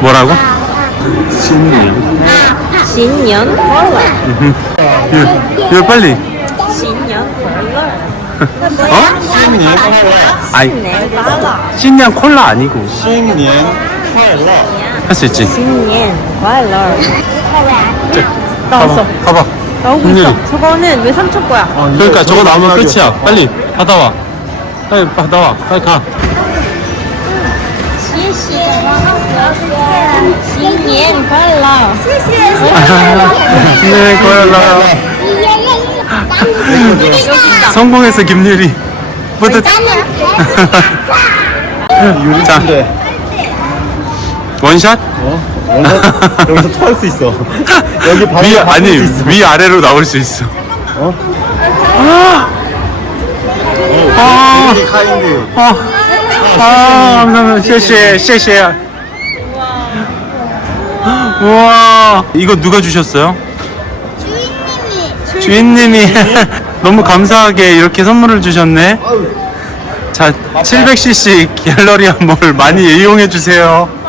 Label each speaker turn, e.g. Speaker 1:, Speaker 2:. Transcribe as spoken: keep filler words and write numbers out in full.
Speaker 1: 뭐라고? 신년.
Speaker 2: 신년 콜라.
Speaker 1: 이거, 이거 빨리.
Speaker 2: 신년 콜라.
Speaker 1: 어?
Speaker 3: 신년
Speaker 1: 아이,
Speaker 2: 신년 콜라.
Speaker 1: 신년 콜라 아니고.
Speaker 3: 신년 콜라.
Speaker 1: 할 수 있지.
Speaker 2: 신년 콜라.
Speaker 1: 가봐. 가봐.
Speaker 2: 나오고
Speaker 1: 국률이.
Speaker 2: 있어. 저거는 왜 삼촌 거야?
Speaker 1: 그러니까 저거 나오면 끝이야. 빨리 받아와. 빨리 받아와. 빨리 가.
Speaker 2: 谢谢，新年快乐！谢谢，
Speaker 1: 네, 고양아. 성공했어, 김유리. 뿌듯. 자, 원샷?
Speaker 3: 어? 여기서 토할 수 있어. 여기 바로
Speaker 1: 위, 아니,
Speaker 3: 수 있어.
Speaker 1: 위 아래로 나올 수 있어.
Speaker 3: 어?
Speaker 1: 아,
Speaker 3: 베리 카인드.
Speaker 1: 아, 아, 감사합니다. 쉐쉐, 쉐쉐. 우와, 이거 누가 주셨어요? 주인님이. 주인님이 너무 감사하게 이렇게 선물을 주셨네. 자, 칠백 씨씨 갤러리 한몰 많이 이용해 주세요.